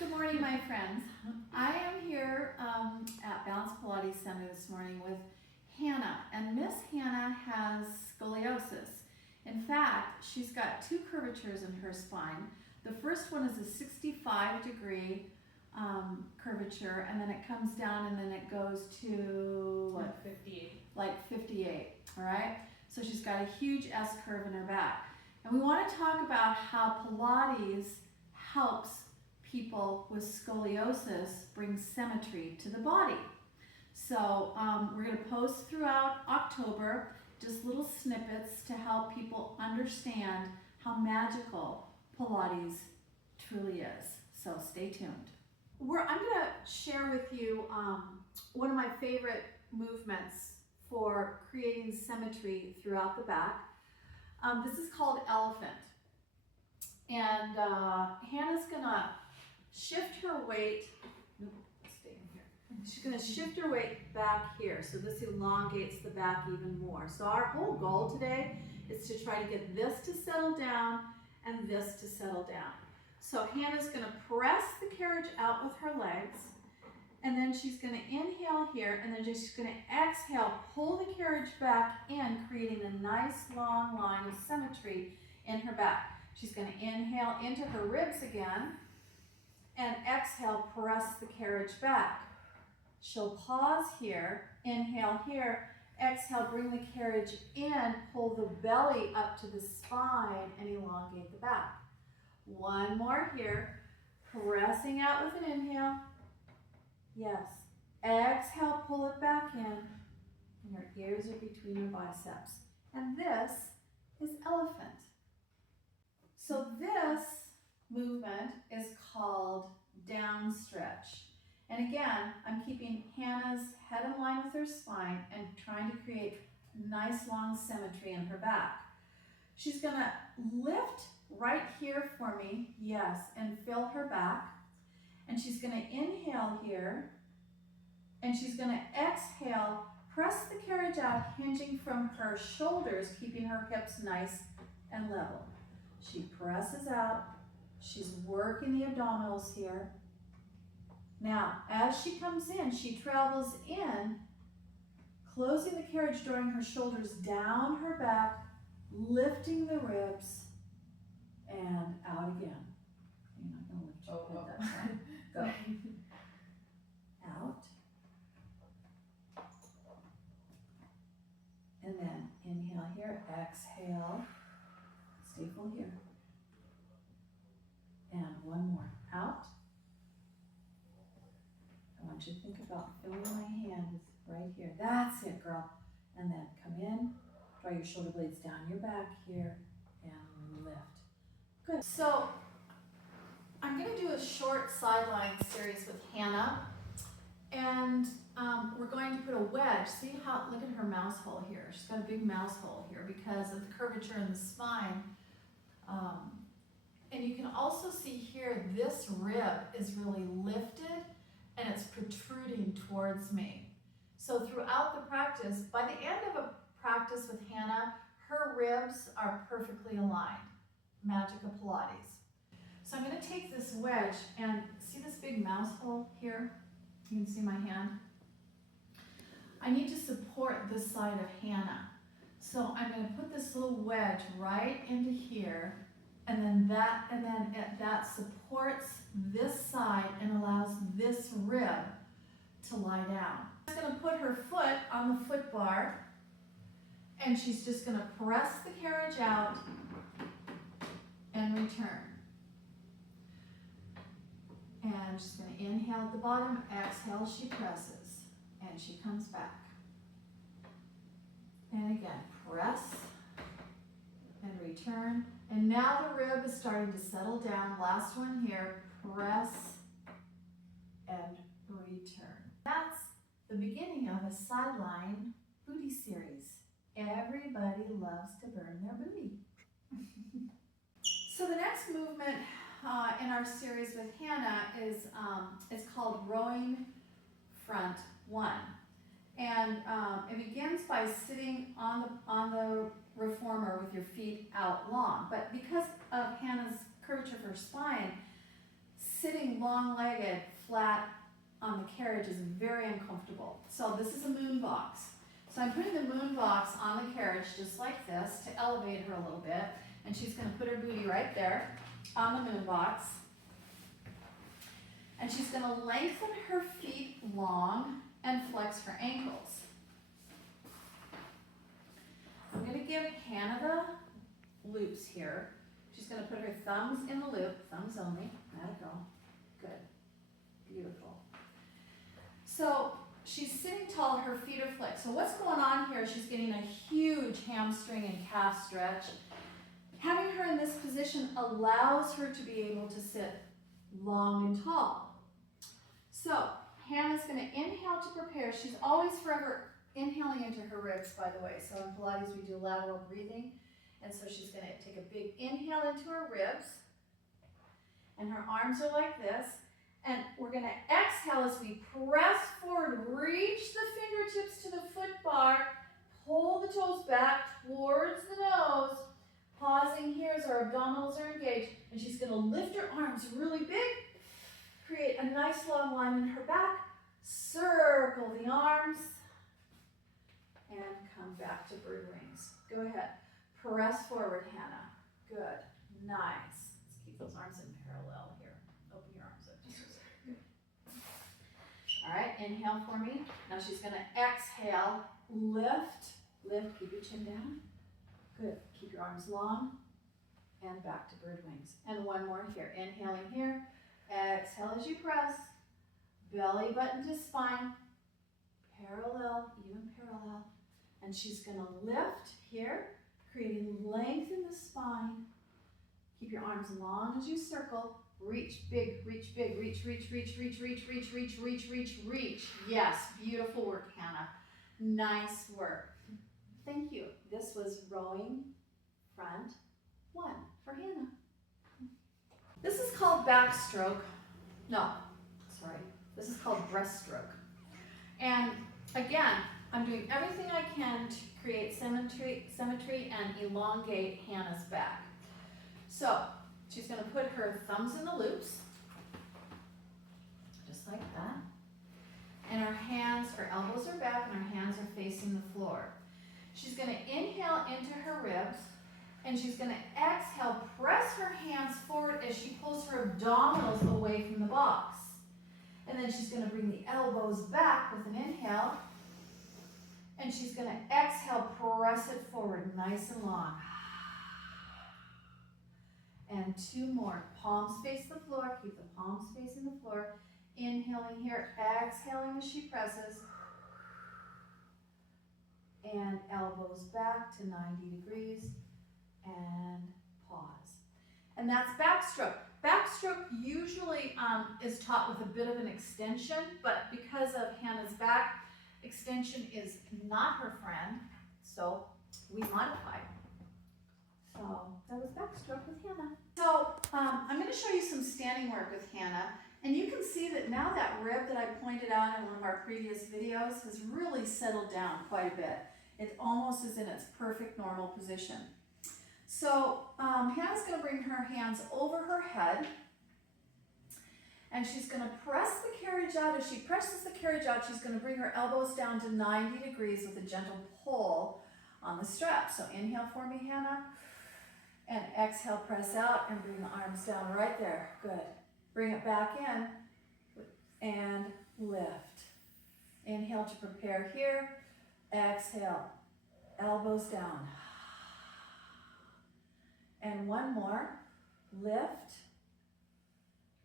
Good morning, my friends. I am here at Balance Pilates Center this morning with Hannah, and Miss Hannah has scoliosis. In fact, she's got two curvatures in her spine. The first one is a 65-degree curvature, and then it comes down and then it goes to what? 58. Like 58, all right? So she's got a huge S curve in her back. And we want to talk about how Pilates helps people with scoliosis bring symmetry to the body. So we're going to post throughout October just little snippets to help people understand how magical Pilates truly is. So stay tuned. I'm going to share with you one of my favorite movements for creating symmetry throughout the back. This is called elephant. And Hannah's going to shift her weight. Stay in here. She's going to shift her weight back here. So this elongates the back even more. So our whole goal today is to try to get this to settle down and this to settle down. So Hannah's going to press the carriage out with her legs. And then she's going to inhale here, and then she's going to exhale, pull the carriage back in, creating a nice long line of symmetry in her back. She's going to inhale into her ribs again, and exhale, press the carriage back. She'll pause here, inhale here, exhale, bring the carriage in, pull the belly up to the spine, and elongate the back. One more here, pressing out with an inhale. Yes. Exhale, pull it back in, and your ears are between your biceps. And this is elephant. So this movement is called down stretch. And again, I'm keeping Hannah's head in line with her spine and trying to create nice long symmetry in her back. She's going to lift right here for me, yes, and fill her back. And she's going to inhale here, and she's going to exhale, press the carriage out, hinging from her shoulders, keeping her hips nice and level. She presses out. She's working the abdominals here. Now, as she comes in, she travels in, closing the carriage, drawing her shoulders down her back, lifting the ribs, and out again. You're not going to lift your head that time. Go. Out. And then inhale here, exhale. Stay full here. And one more. Out. I want you to think about filling my hand with right here. That's it, girl. And then come in, draw your shoulder blades down your back here, and lift. Good. So I'm going to do a short sideline series with Hannah, and we're going to put a wedge. See how, look at her mouse hole here. She's got a big mouse hole here because of the curvature in the spine. And you can also see here, this rib is really lifted and it's protruding towards me. So throughout the practice, by the end of a practice with Hannah, her ribs are perfectly aligned. Magic of Pilates. So I'm going to take this wedge and see this big mouse hole here? You can see my hand. I need to support this side of Hannah. So I'm going to put this little wedge right into here, and then that supports this side and allows this rib to lie down. I'm going to put her foot on the foot bar, and she's just going to press the carriage out and return. And she's going to inhale at the bottom, exhale, she presses, and she comes back. And again, press and return. And now the rib is starting to settle down. Last one here, press and return. That's the beginning of a sideline booty series. Everybody loves to burn their booty. So the next movement in our series with Hannah is it's called rowing front one, and it begins by sitting on the reformer with your feet out long. But because of Hannah's curvature of her spine, sitting long-legged flat on the carriage is very uncomfortable. So this is a moon box. So I'm putting the moon box on the carriage just like this to elevate her a little bit. And she's going to put her booty right there on the moon box. And she's going to lengthen her feet long and flex her ankles. I'm going to give Hannah the loops here. She's going to put her thumbs in the loop, thumbs only. Let it go. Good. Beautiful. So she's sitting tall, her feet are flexed. So what's going on here, she's getting a huge hamstring and calf stretch. Having her in this position allows her to be able to sit long and tall. So Hannah's going to inhale to prepare. She's always forever inhaling into her ribs, by the way. So in Pilates, we do lateral breathing. And so she's going to take a big inhale into her ribs. And her arms are like this. And we're going to exhale as we press forward, reach the fingertips to the foot bar, pull the toes back towards the nose. Pausing here as our abdominals are engaged. And she's going to lift her arms really big, create a nice long line in her back, circle the arms, and come back to bird wings. Go ahead. Press forward, Hannah. Good. Nice. Let's keep those arms in parallel here. Open your arms up just a second. All right, inhale for me. Now she's going to exhale, lift, lift, keep your chin down. Good. Keep your arms long and back to bird wings. And one more here. Inhaling here. Exhale as you press. Belly button to spine. Parallel, even parallel. And she's going to lift here, creating length in the spine. Keep your arms long as you circle. Reach big, reach big, reach, reach, reach, reach, reach, reach, reach, reach, reach, reach. Yes, beautiful work, Hannah. Nice work. Thank you. This was rowing front 1 for Hannah. This is called backstroke. No, sorry. This is called breaststroke. And again, I'm doing everything I can to create symmetry and elongate Hannah's back. So she's going to put her thumbs in the loops, just like that. And her hands, her elbows are back and her hands are facing the floor. She's going to inhale into her ribs, and she's going to exhale, press her hands forward as she pulls her abdominals away from the box. And then she's going to bring the elbows back with an inhale, and she's going to exhale, press it forward, nice and long. And 2 more. Palms face the floor, keep the palms facing the floor. Inhaling here, exhaling as she presses. And elbows back to 90 degrees and pause. And that's backstroke. Backstroke usually is taught with a bit of an extension, but because of Hannah's back, extension is not her friend, so we modified. So that was backstroke with Hannah. So I'm going to show you some standing work with Hannah. And you can see that now that rib that I pointed out in one of our previous videos has really settled down quite a bit. It almost is in its perfect normal position. So Hannah's going to bring her hands over her head, and she's going to press the carriage out. As she presses the carriage out, she's going to bring her elbows down to 90 degrees with a gentle pull on the strap. So inhale for me, Hannah, and exhale, press out, and bring the arms down right there. Good. Bring it back in and lift. Inhale to prepare here. Exhale, elbows down. And one more. Lift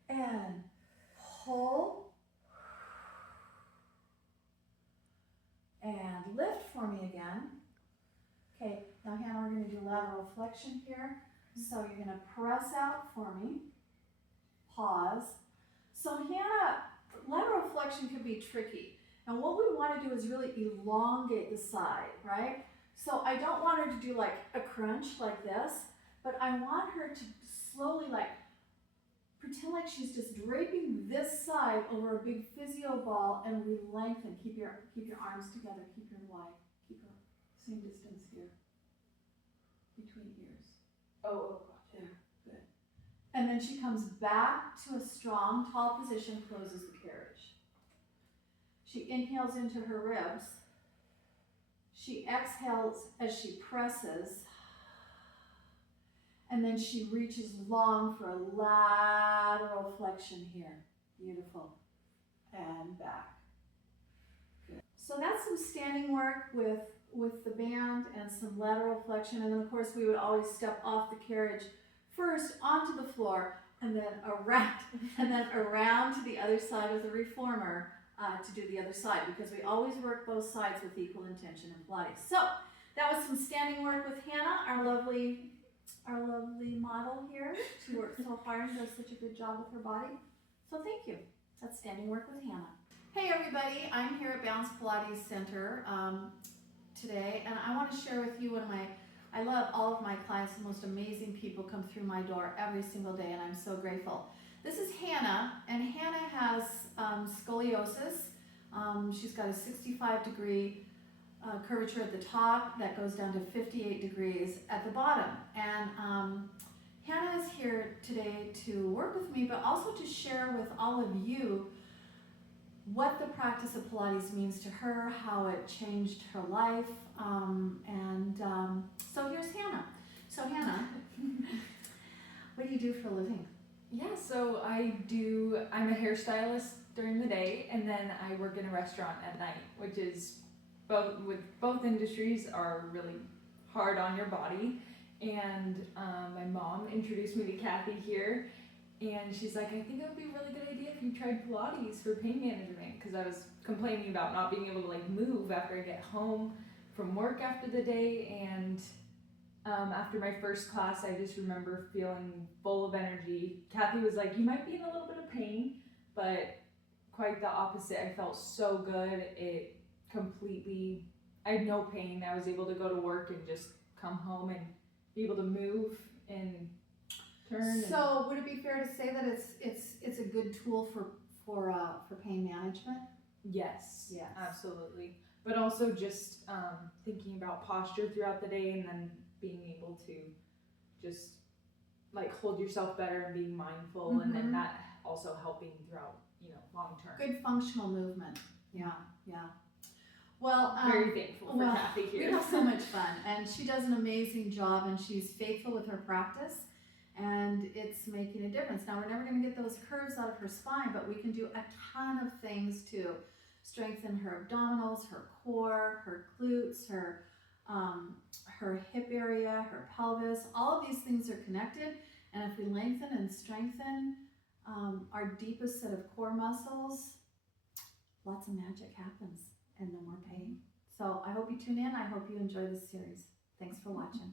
and pull. And lift for me again. Okay, now Hannah, we're going to do lateral flexion here. So you're going to press out for me. Pause. So Hannah, lateral flexion can be tricky. And what we want to do is really elongate the side, right? So I don't want her to do like a crunch like this, but I want her to slowly pretend like she's just draping this side over a big physio ball, and we lengthen. Keep your arms together. Keep your wide. Keep her same distance here between ears. Oh, there. Good. And then she comes back to a strong, tall position, closes the carriage. She inhales into her ribs. She exhales as she presses. And then she reaches long for a lateral flexion here. Beautiful. And back. Good. So that's some standing work with the band and some lateral flexion. And then of course we would always step off the carriage first onto the floor and then around to the other side of the reformer to do the other side, because we always work both sides with equal intention in Pilates. So that was some standing work with Hannah, our lovely model here. She works so hard and does such a good job with her body. So thank you. That's standing work with Hannah. Hey everybody, I'm here at Balance Pilates Center today, and I want to share with you I love all of my clients. The most amazing people come through my door every single day, and I'm so grateful. This is Hannah, and Hannah has scoliosis. She's got a 65-degree curvature at the top that goes down to 58 degrees at the bottom. And Hannah is here today to work with me, but also to share with all of you what the practice of Pilates means to her, how it changed her life, so here's Hannah. So Hannah, what do you do for a living? Yeah, so I'm a hairstylist during the day, and then I work in a restaurant at night, which is both industries are really hard on your body. And my mom introduced me to Kathy here, and she's like, I think it would be a really good idea if you tried Pilates for pain management, because I was complaining about not being able to move after I get home from work after the day. And after my first class, I just remember feeling full of energy. Kathy was like, you might be in a little bit of pain, but quite the opposite. I felt so good. I had no pain. I was able to go to work and just come home and be able to move and turn. So would it be fair to say that it's a good tool for pain management? Yes, absolutely. But also just thinking about posture throughout the day, and then being able to just hold yourself better and being mindful, and then that also helping throughout long term. Good functional movement. Yeah. Well, very thankful for Kathy here. We have so much fun, and she does an amazing job, and she's faithful with her practice, and it's making a difference. Now, we're never going to get those curves out of her spine, but we can do a ton of things to strengthen her abdominals, her core, her glutes, her hip area, her pelvis. All of these things are connected, and if we lengthen and strengthen our deepest set of core muscles, lots of magic happens and no more pain. So I hope you tune in. I hope you enjoy this series. Thanks for watching.